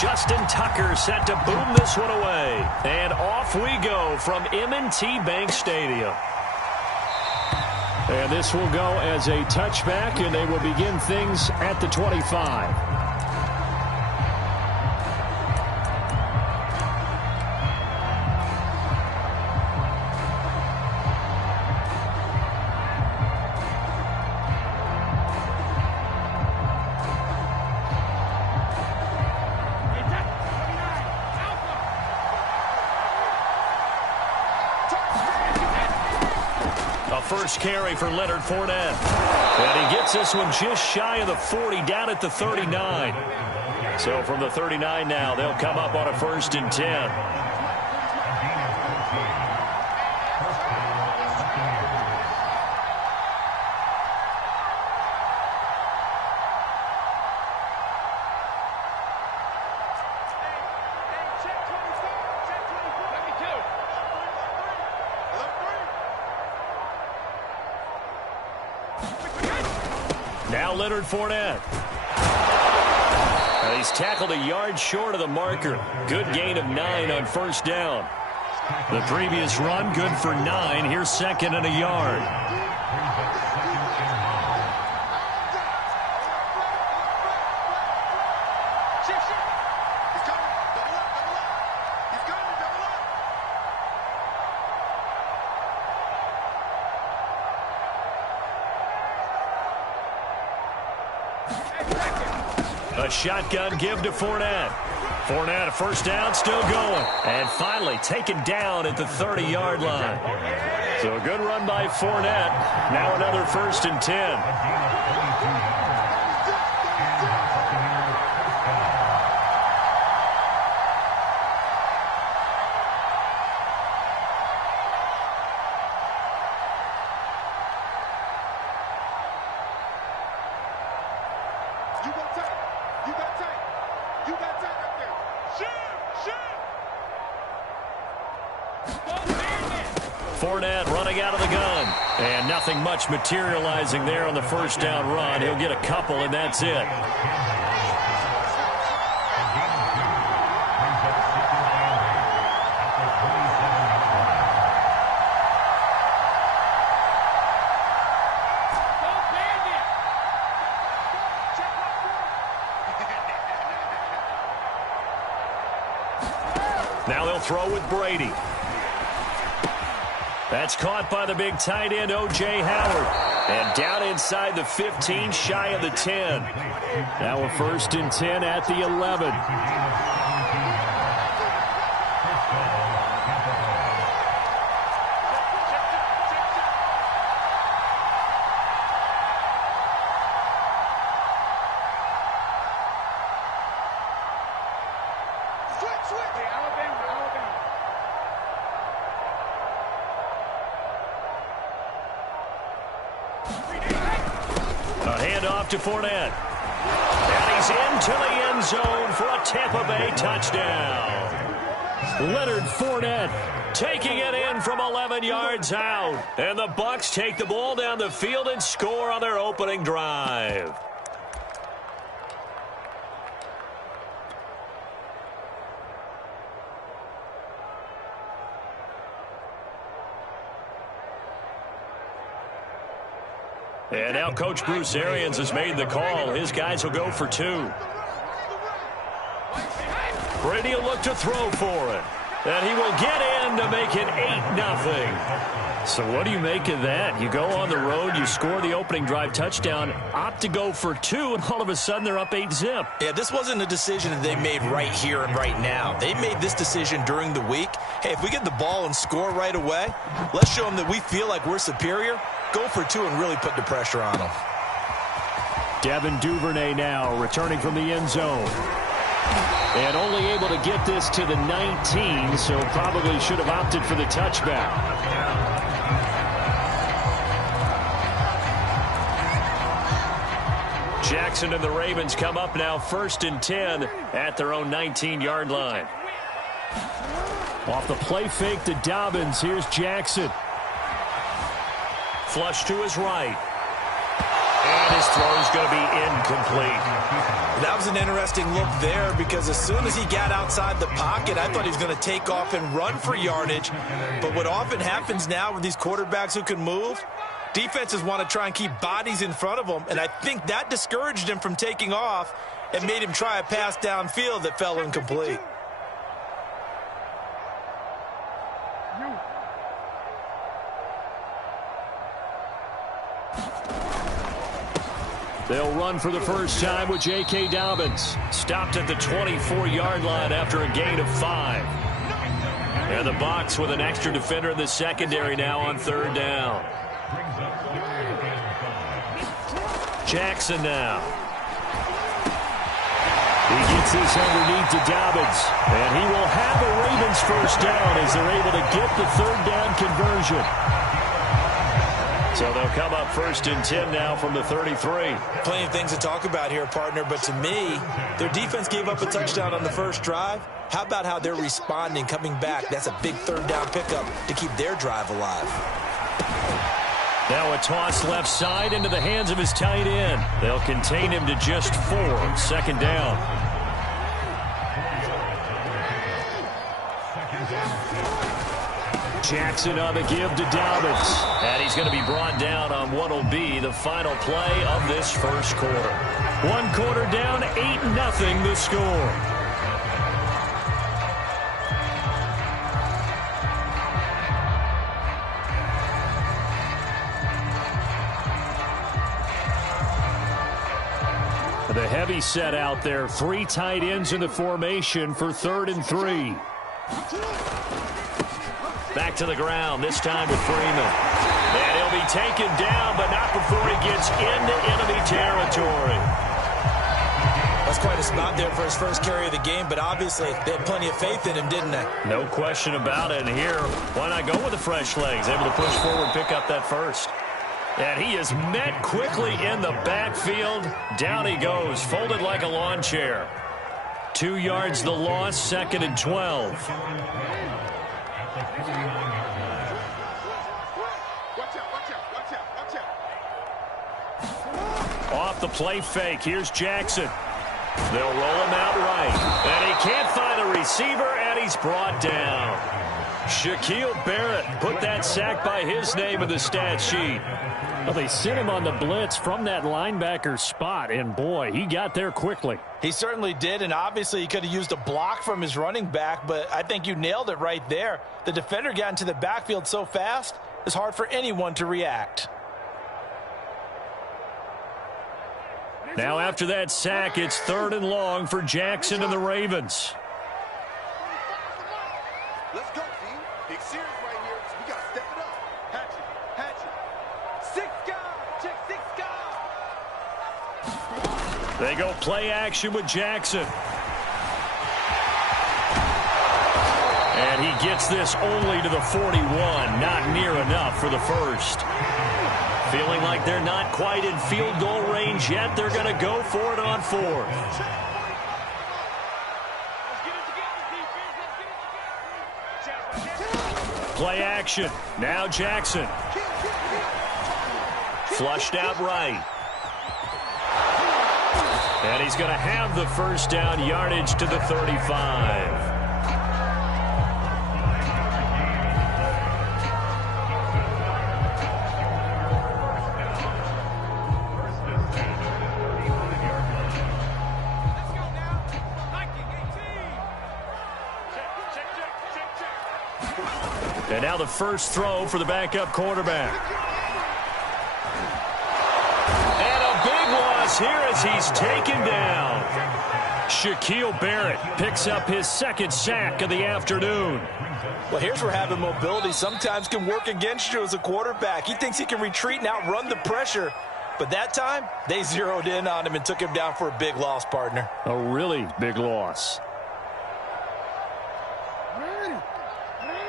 Justin Tucker set to boom this one away. And off we go from M&T Bank Stadium. And this will go as a touchback, and they will begin things at the 25. First carry for Leonard Fournette. And he gets this one just shy of the 40, down at the 39. So from the 39 now, they'll come up on a 1st and 10. Now Leonard Fournette. And he's tackled a yard short of the marker. Good gain of 9 on 1st down. The previous run, good for 9. Here's 2nd and a yard. A shotgun give to Fournette. Fournette, a 1st down, still going. And finally taken down at the 30-yard line. So a good run by Fournette. Now another 1st and 10. Fournette running out of the gun. And nothing much materializing there on the 1st down run. He'll get a couple, and that's it. Now they'll throw with Brady. That's caught by the big tight end, O.J. Howard. And down inside the 15, shy of the 10. Now a 1st and 10 at the 11. A handoff to Fournette. And he's into the end zone for a Tampa Bay touchdown. Leonard Fournette taking it in from 11 yards out. And the Bucs take the ball down the field and score on their opening drive. And now Coach Bruce Arians has made the call. His guys will go for 2. Brady will look to throw for it. And he will get in to make it 8-0. So what do you make of that? You go on the road, you score the opening drive touchdown, opt to go for 2, and all of a sudden they're up 8-zip. Yeah, this wasn't a decision that they made right here and right now. They made this decision during the week. Hey, if we get the ball and score right away, let's show them that we feel like we're superior. Go for 2 and really put the pressure on them. Devin Duvernay now returning from the end zone. And only able to get this to the 19, so probably should have opted for the touchback. Jackson and the Ravens come up now 1st and 10 at their own 19-yard line. Off the play fake to Dobbins, here's Jackson. Flush to his right. And And his throw is going to be incomplete. That was an interesting look there because as soon as he got outside the pocket, I thought he was going to take off and run for yardage. But what often happens now with these quarterbacks who can move, defenses want to try and keep bodies in front of them, and I think that discouraged him from taking off and made him try a pass downfield that fell incomplete. They'll run for the first time with J.K. Dobbins. Stopped at the 24-yard line after a gain of 5. And the Bucs with an extra defender in the secondary now on third down. Jackson now. He gets this underneath to Dobbins. And he will have a Ravens first down as they're able to get the third down conversion. So they'll come up first and 10 now from the 33. Plenty of things to talk about here, partner, but to me, their defense gave up a touchdown on the first drive. How about how they're responding, coming back? That's a big third down pickup to keep their drive alive. Now a toss left side into the hands of his tight end. They'll contain him to just 4. Second down. Jackson on the give to Dobbins. And he's going to be brought down on what will be the final play of this first quarter. 1 quarter down, 8-0 the score. The heavy set out there. 3 tight ends in the formation for 3rd and 3. Back to the ground, this time with Freeman. And he'll be taken down, but not before he gets into enemy territory. That's quite a spot there for his first carry of the game, but obviously they had plenty of faith in him, didn't they? No question about it. And here, why not go with the fresh legs? Able to push forward, pick up that first. And he is met quickly in the backfield. Down he goes, folded like a lawn chair. 2 yards the loss, 2nd and 12. Off the play fake, here's Jackson. They'll roll him out right. And he can't find a receiver, and he's brought down. Shaquille Barrett put that sack by his name in the stat sheet. Well, they sent him on the blitz from that linebacker spot, and boy, he got there quickly. He certainly did, and obviously he could have used a block from his running back, but I think you nailed it right there. The defender got into the backfield so fast, it's hard for anyone to react. Now after that sack, it's 3rd and long for Jackson and the Ravens. Let's go, team. Big series right here, so we got to step it up. Hatchet. 6 guys. Check 6 guys. They go play action with Jackson. And he gets this only to the 41. Not near enough for the first. Feeling like they're not quite in field goal range yet. They're going to go for it on 4th. Play action. Now Jackson. Flushed out right. And he's going to have the first down, yardage to the 35. And now the first throw for the backup quarterback. And a big loss here as he's taken down. Shaquille Barrett picks up his 2nd sack of the afternoon. Well, here's where having mobility sometimes can work against you as a quarterback. He thinks he can retreat and outrun the pressure. But that time, they zeroed in on him and took him down for a big loss, partner. A really big loss.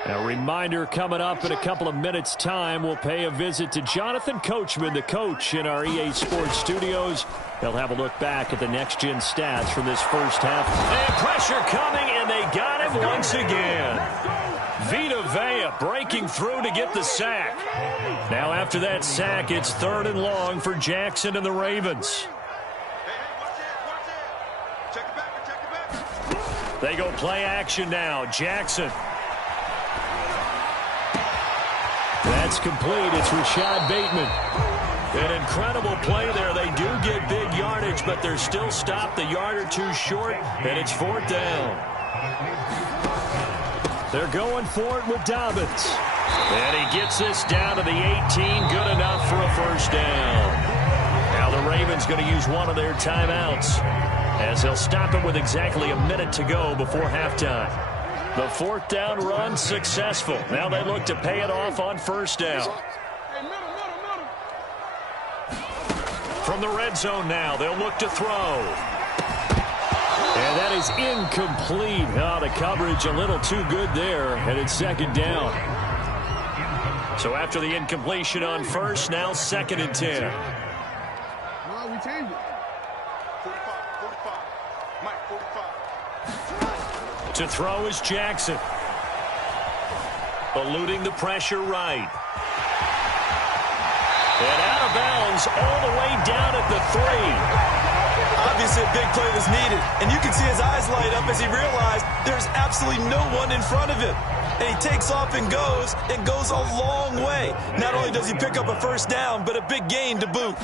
A reminder coming up in a couple of minutes' time. We'll pay a visit to Jonathan Coachman, the coach in our EA Sports studios. They'll have a look back at the next-gen stats from this first half. And pressure coming, and they got him once again. Vita Vea breaking through to get the sack. Now after that sack, it's 3rd and long for Jackson and the Ravens. They go play action now. Jackson. That's complete. It's Rashad Bateman. An incredible play there. They do get big yardage, but they're still stopped a yard or two short, and it's 4th down. They're going for it with Dobbins. And he gets this down to the 18. Good enough for a 1st down. Now the Ravens going to use one of their timeouts, as they'll stop it with exactly a minute to go before halftime. The 4th down run successful. Now they look to pay it off on 1st down. From the red zone now, they'll look to throw. And that is incomplete. Oh, the coverage a little too good there, and it's 2nd down. So after the incompletion on 1st, now 2nd and 10. No, we changed it. 45. Mike, 45. To throw is Jackson. Eluding the pressure right. And out of bounds all the way down at the 3. Obviously, a big play was needed, and you can see his eyes light up as he realized there's absolutely no one in front of him. And he takes off and goes a long way. Not only does he pick up a 1st down, but a big gain to boot.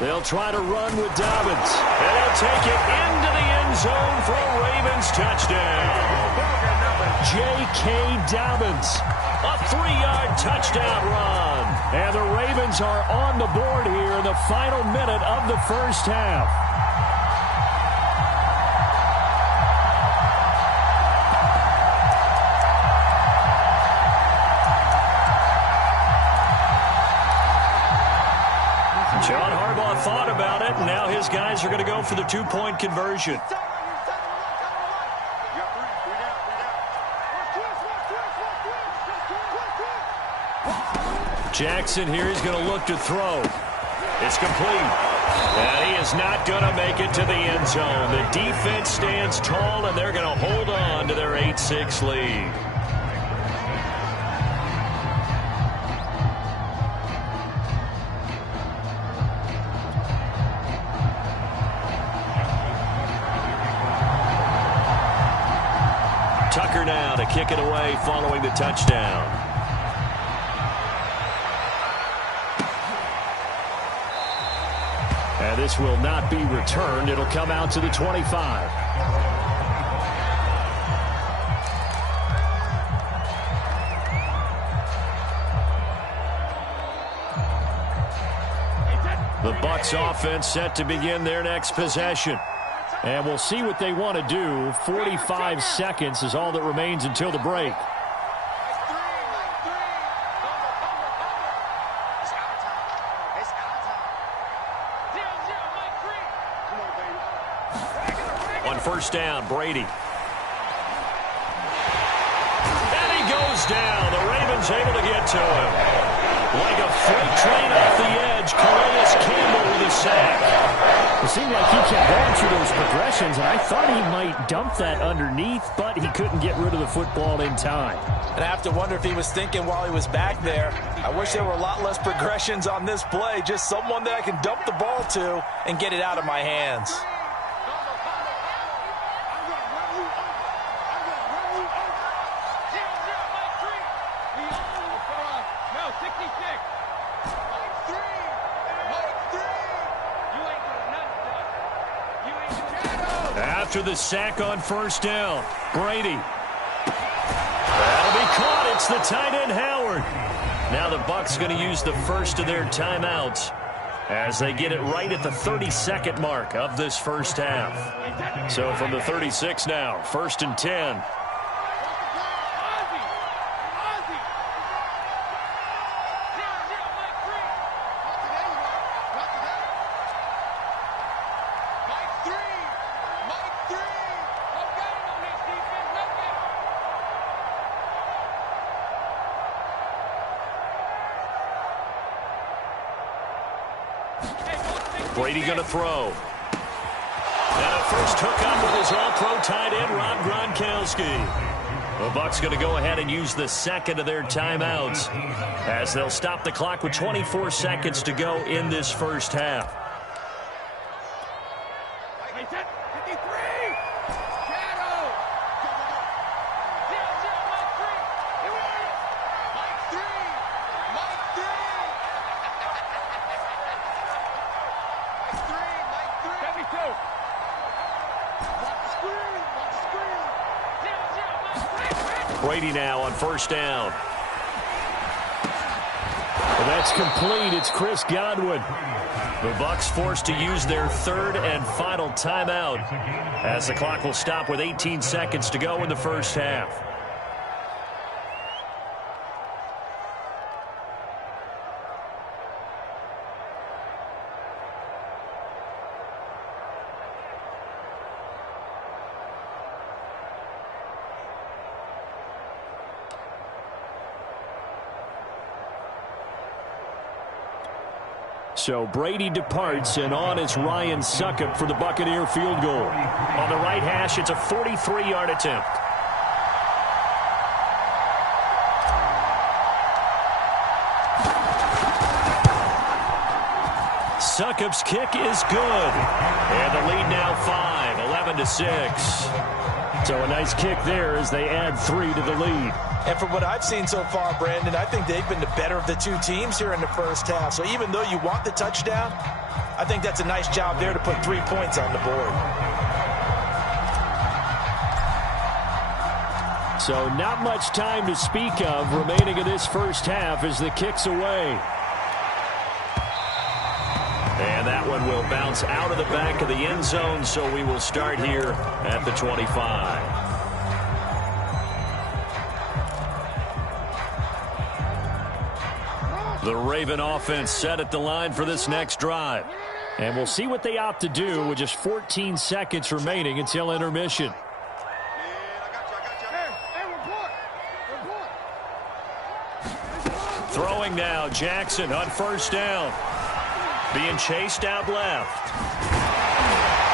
They'll try to run with Dobbins, and they'll take it into the end zone for a Ravens touchdown. J.K. Dobbins, a 3-yard touchdown run. And the Ravens are on the board here in the final minute of the 1st half. John Harbaugh thought about it, and now his guys are going to go for the 2-point conversion. Jackson here is going to look to throw. It's complete. And he is not going to make it to the end zone. The defense stands tall, and they're going to hold on to their 8-6 lead. Tucker now to kick it away following the touchdown. And this will not be returned. It'll come out to the 25. The Bucs offense set to begin their next possession. And we'll see what they want to do. 45 seconds is all that remains until the break. On 1st down, Brady. And he goes down. The Ravens able to get to him. Like a freight train off the edge, Calais Campbell with a sack. It seemed like he kept going through those progressions, and I thought he might dump that underneath, but he couldn't get rid of the football in time. And I have to wonder if he was thinking while he was back there, I wish there were a lot less progressions on this play, just someone that I can dump the ball to and get it out of my hands. After the sack on 1st down, Brady. That'll be caught. It's the tight end, Howard. Now the Bucs going to use the first of their timeouts as they get it right at the 32nd mark of this 1st half. So from the 36 now, 1st and 10. Brady going to throw. And a first hookup with his all-pro tight end, Rob Gronkowski. The Bucs going to go ahead and use the second of their timeouts as they'll stop the clock with 24 seconds to go in this first half. Brady now on first down. And that's complete. It's Chris Godwin. The Bucs forced to use their third and final timeout as the clock will stop with 18 seconds to go in the first half. So Brady departs, and on is Ryan Succop for the Buccaneer field goal. On the right hash, it's a 43-yard attempt. Succop's kick is good. And the lead now 5, 11-6. So a nice kick there as they add 3 to the lead. And from what I've seen so far, Brandon, I think they've been the better of the two teams here in the first half. So even though you want the touchdown, I think that's a nice job there to put 3 points on the board. So not much time to speak of remaining in this first half as the kick's away. And that one will bounce out of the back of the end zone, so we will start here at the 25. The Raven offense set at the line for this next drive. And we'll see what they opt to do with just 14 seconds remaining until intermission. Throwing now, Jackson on first down. Being chased out left.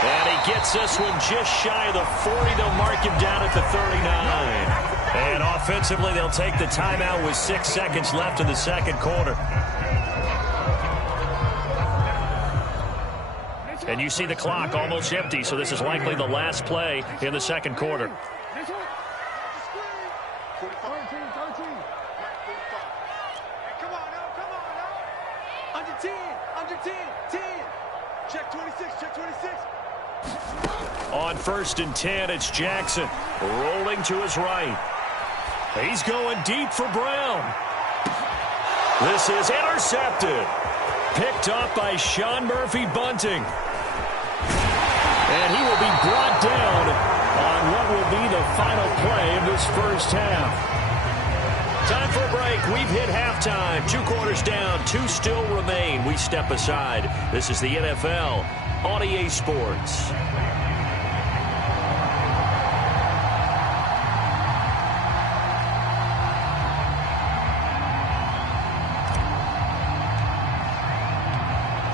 And he gets this one just shy of the 40. They'll mark him down at the 39. And offensively, they'll take the timeout with 6 seconds left in the second quarter. And you see the clock almost empty, so this is likely the last play in the second quarter. On first and 10, it's Jackson rolling to his right. He's going deep for Brown. This is intercepted. Picked up by Sean Murphy-Bunting. And he will be brought down on what will be the final play of this first half. Time for a break. We've hit halftime. 2 quarters down. 2 still remain. We step aside. This is the NFL on EA Sports.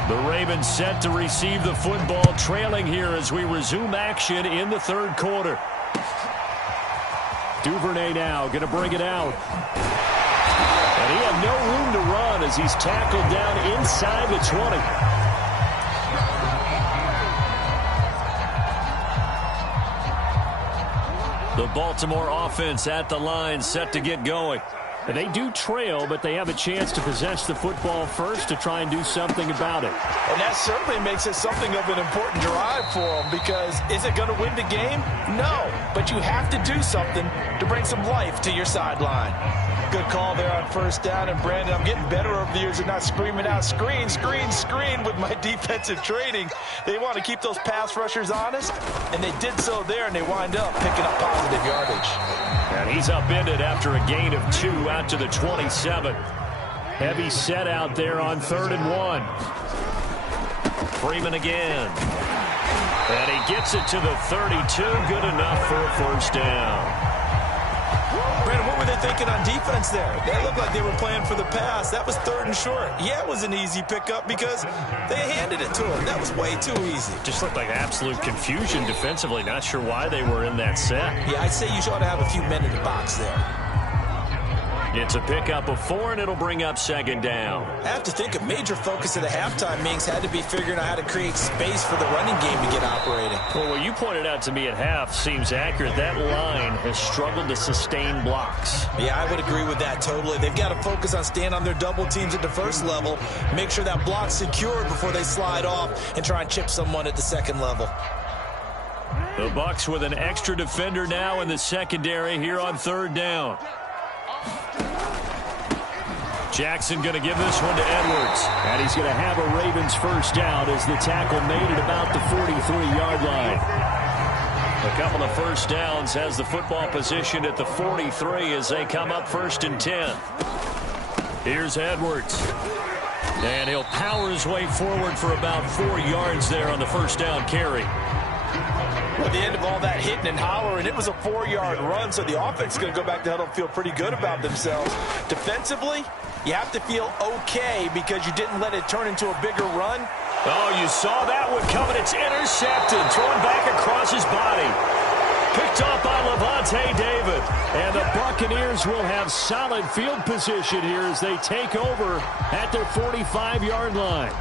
The Ravens set to receive the football, trailing here as we resume action in the third quarter. Duvernay now going to bring it out. And he had no room to run as he's tackled down inside the 20. The Baltimore offense at the line, set to get going. And they do trail, but they have a chance to possess the football first to try and do something about it. And that certainly makes it something of an important drive for them, because is it going to win the game? No, but you have to do something to bring some life to your sideline. Good call there on first down. And, Brandon, I'm getting better over the years of not screaming out, screen, screen, screen with my defensive training. They want to keep those pass rushers honest, and they did so there, and they wind up picking up positive yardage. And he's upended after a gain of 2 out to the 27. Heavy set out there on 3rd and 1. Freeman again. And he gets it to the 32. Good enough for a first down. Brandon, what were they thinking on defense there? They looked like they were playing for the pass. That was 3rd and short. Yeah, it was an easy pickup because they handed it to him. That was way too easy. Just looked like absolute confusion defensively. Not sure why they were in that set. Yeah, I'd say you ought to have a few men in the box there. It's a pickup of 4, and it'll bring up 2nd down. I have to think a major focus of the halftime meetings had to be figuring out how to create space for the running game to get operating. Well, what you pointed out to me at half seems accurate. That line has struggled to sustain blocks. Yeah, I would agree with that totally. They've got to focus on staying on their double teams at the first level, make sure that block's secured before they slide off and try and chip someone at the second level. The Bucs with an extra defender now in the secondary here on 3rd down. Jackson going to give this one to Edwards. And he's going to have a Ravens first down as the tackle made it about the 43-yard line. A couple of first downs has the football position at the 43 as they come up 1st and 10. Here's Edwards. And he'll power his way forward for about 4 yards there on the first down carry. At the end of all that hitting and hollering, it was a 4-yard run, so the offense is going to go back to huddle and feel pretty good about themselves. Defensively, you have to feel okay because you didn't let it turn into a bigger run. Oh, you saw that one coming. It's intercepted, thrown back across his body. Picked off by Levante David. And the Buccaneers will have solid field position here as they take over at their 45-yard line.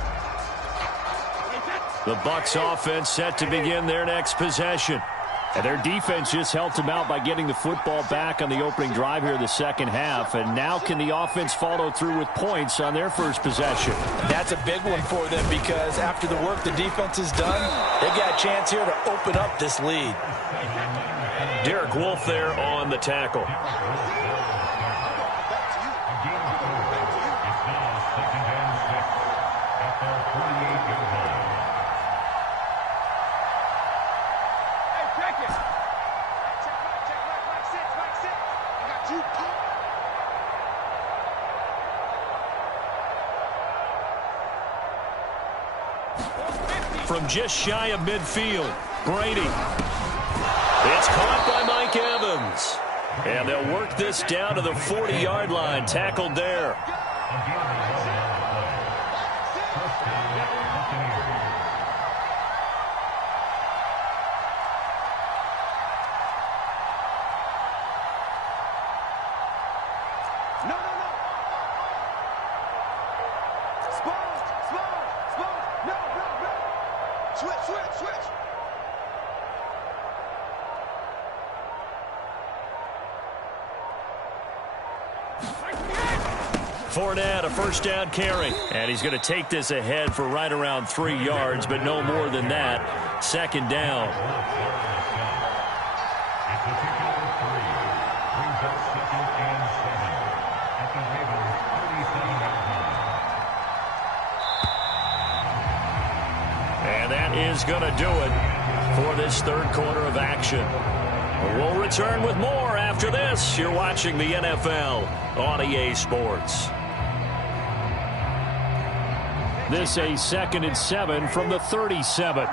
The Bucs offense set to begin their next possession. And their defense just helped them out by getting the football back on the opening drive here in the second half. And now can the offense follow through with points on their first possession? That's a big one for them because after the work the defense has done, they've got a chance here to open up this lead. Derek Wolfe there on the tackle. From just shy of midfield, Brady. It's caught by Mike Evans. And they'll work this down to the 40-yard line, tackled there. Fournette, a first down carry. And he's going to take this ahead for right around 3 yards, but no more than that. 2nd down. And that is going to do it for this 3rd quarter of action. We'll return with more after this. You're watching the NFL on EA Sports. This a 2nd and 7 from the 37.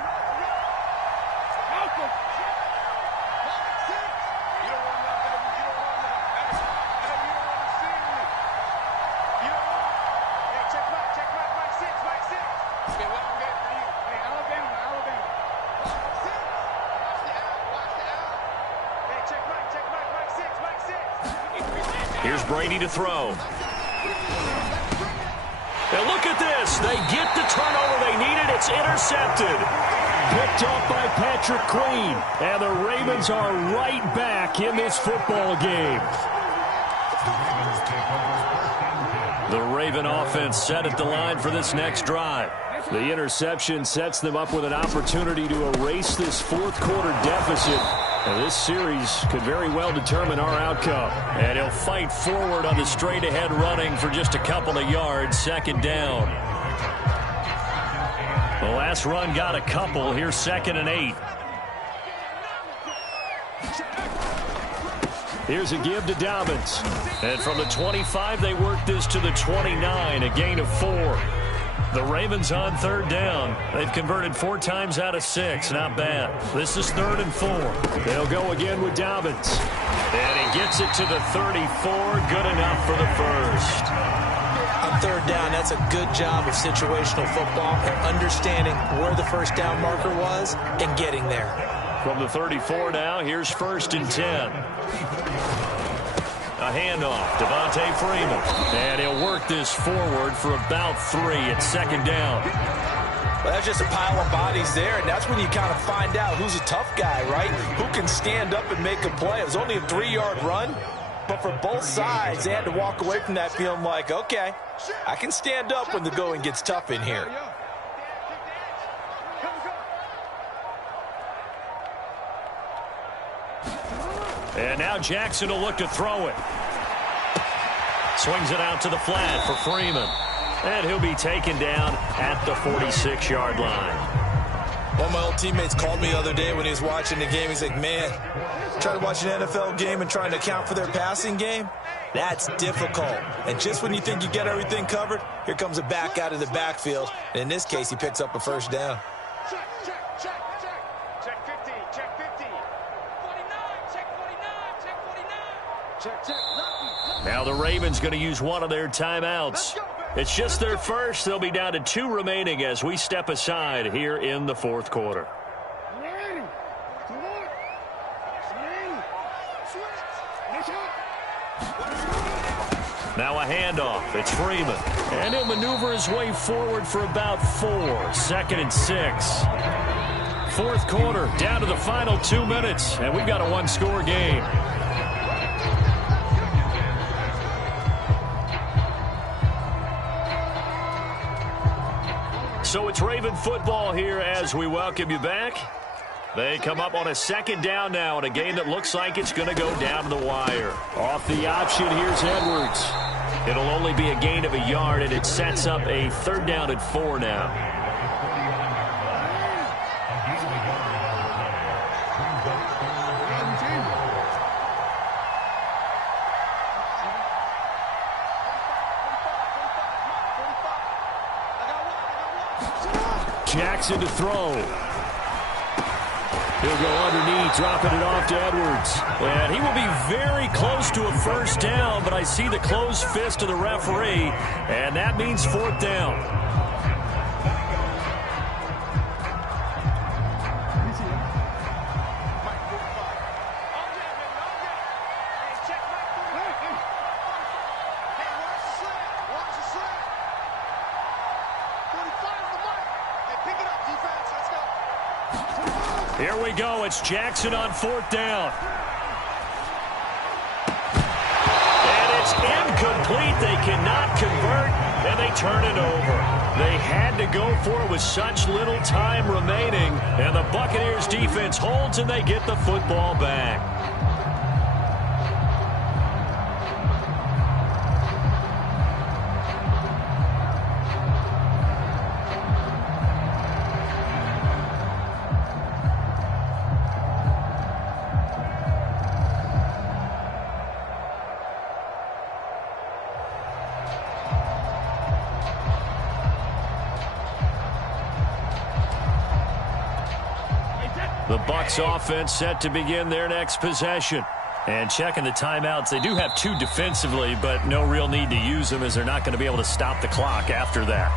Here's Brady to throw. And look at this. They get the turnover they needed. It's intercepted. Picked off by Patrick Queen. And the Ravens are right back in this football game. The Raven offense set at the line for this next drive. The interception sets them up with an opportunity to erase this 4th quarter deficit. And this series could very well determine our outcome. And he'll fight forward on the straight-ahead running for just a couple of yards. 2nd down. The last run got a couple. Here's 2nd and 8. Here's a give to Dobbins. And from the 25, they work this to the 29, a gain of 4. The Ravens on 3rd down. They've converted 4 times out of 6. Not bad. This is 3rd and 4. They'll go again with Dobbins. And he gets it to the 34. Good enough for the first. On third down, that's a good job of situational football and understanding where the first down marker was and getting there. From the 34 now, here's 1st and 10. A handoff, Devontae Freeman. And he'll work this forward for about 3 at 2nd down. Well, that's just a pile of bodies there, and that's when you kind of find out who's a tough guy, right? Who can stand up and make a play. It was only a 3-yard run, but for both sides, they had to walk away from that feeling like, okay, I can stand up when the going gets tough in here. And now Jackson will look to throw it. Swings it out to the flat for Freeman. And he'll be taken down at the 46-yard line. One of my old teammates called me the other day when he was watching the game. He's like, man, trying to watch an NFL game and trying to account for their passing game? That's difficult. And just when you think you get everything covered, here comes a back out of the backfield. And in this case, he picks up a first down. Check, check, check, check. Check 50, check 50. 49, check 49, check 49. Check, check. Now the Ravens going to use one of their timeouts. It's just their first. They'll be down to 2 remaining as we step aside here in the 4th quarter. Now a handoff. It's Freeman. And he'll maneuver his way forward for about 4. 2nd and 6. 4th quarter, down to the final 2 minutes. And we've got a 1-score game. So it's Raven football here as we welcome you back. They come up on a 2nd down now in a game that looks like it's going to go down to the wire. Off the option, here's Edwards. It'll only be a gain of a yard, and it sets up a 3rd down at 4 now. Jackson to throw. He'll go underneath, dropping it off to Edwards. And he will be very close to a first down, but I see the closed fist of the referee, and that means 4th down. Here we go. It's Jackson on 4th down. And it's incomplete. They cannot convert, and they turn it over. They had to go for it with such little time remaining, and the Buccaneers defense holds, and they get the football back. The Bucs offense set to begin their next possession. And checking the timeouts, they do have 2 defensively, but no real need to use them as they're not going to be able to stop the clock after that.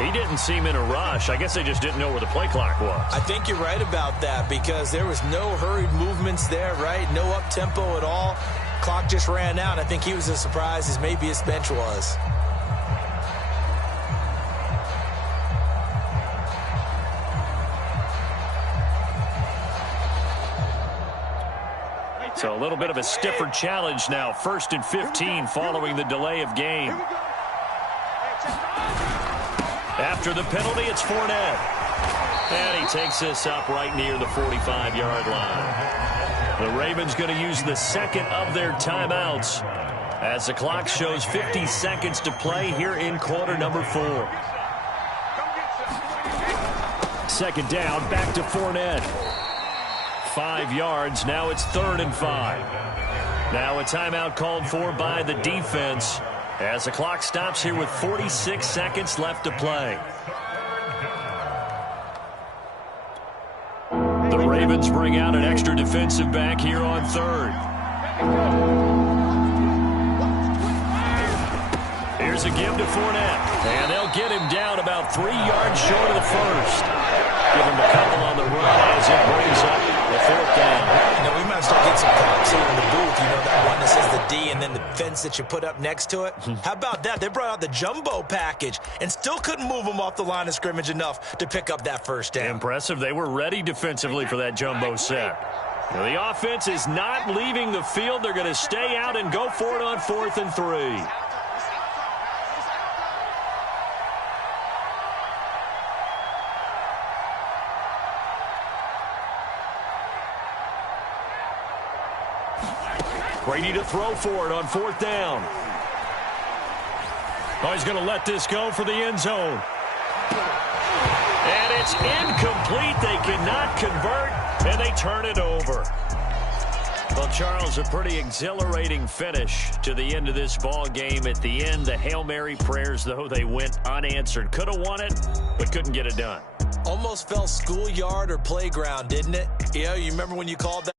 He didn't seem in a rush. I guess they just didn't know where the play clock was. I think you're right about that because there was no hurried movements there, right? No up-tempo at all. Clock just ran out. I think he was as surprised as maybe his bench was. So a little bit of a stiffer challenge now. 1st and 15 following the delay of game. After the penalty, it's Fournette. And he takes this up right near the 45-yard line. The Ravens going to use the 2nd of their timeouts as the clock shows 50 seconds to play here in quarter number 4. 2nd down, back to Fournette. 5 yards. Now it's 3rd and 5. Now a timeout called for by the defense as the clock stops here with 46 seconds left to play. The Ravens bring out an extra defensive back here on 3rd. Here's a give to Fournette. And they'll get him down about 3 yards short of the first. Give him a couple on the run as it brings up the 4th down. You know, we might start getting some props here in the booth. You know, that one that says the D and then the fence that you put up next to it. How about that? They brought out the jumbo package and still couldn't move them off the line of scrimmage enough to pick up that first down. Impressive. They were ready defensively for that jumbo set. Now, the offense is not leaving the field. They're going to stay out and go for it on 4th and 3. Brady to throw for it on 4th down. Oh, he's going to let this go for the end zone. And it's incomplete. They cannot convert, and they turn it over. Well, Charles, a pretty exhilarating finish to the end of this ball game. At the end, the Hail Mary prayers, though, they went unanswered. Could have won it, but couldn't get it done. Almost felt schoolyard or playground, didn't it? Yeah, you remember when you called that?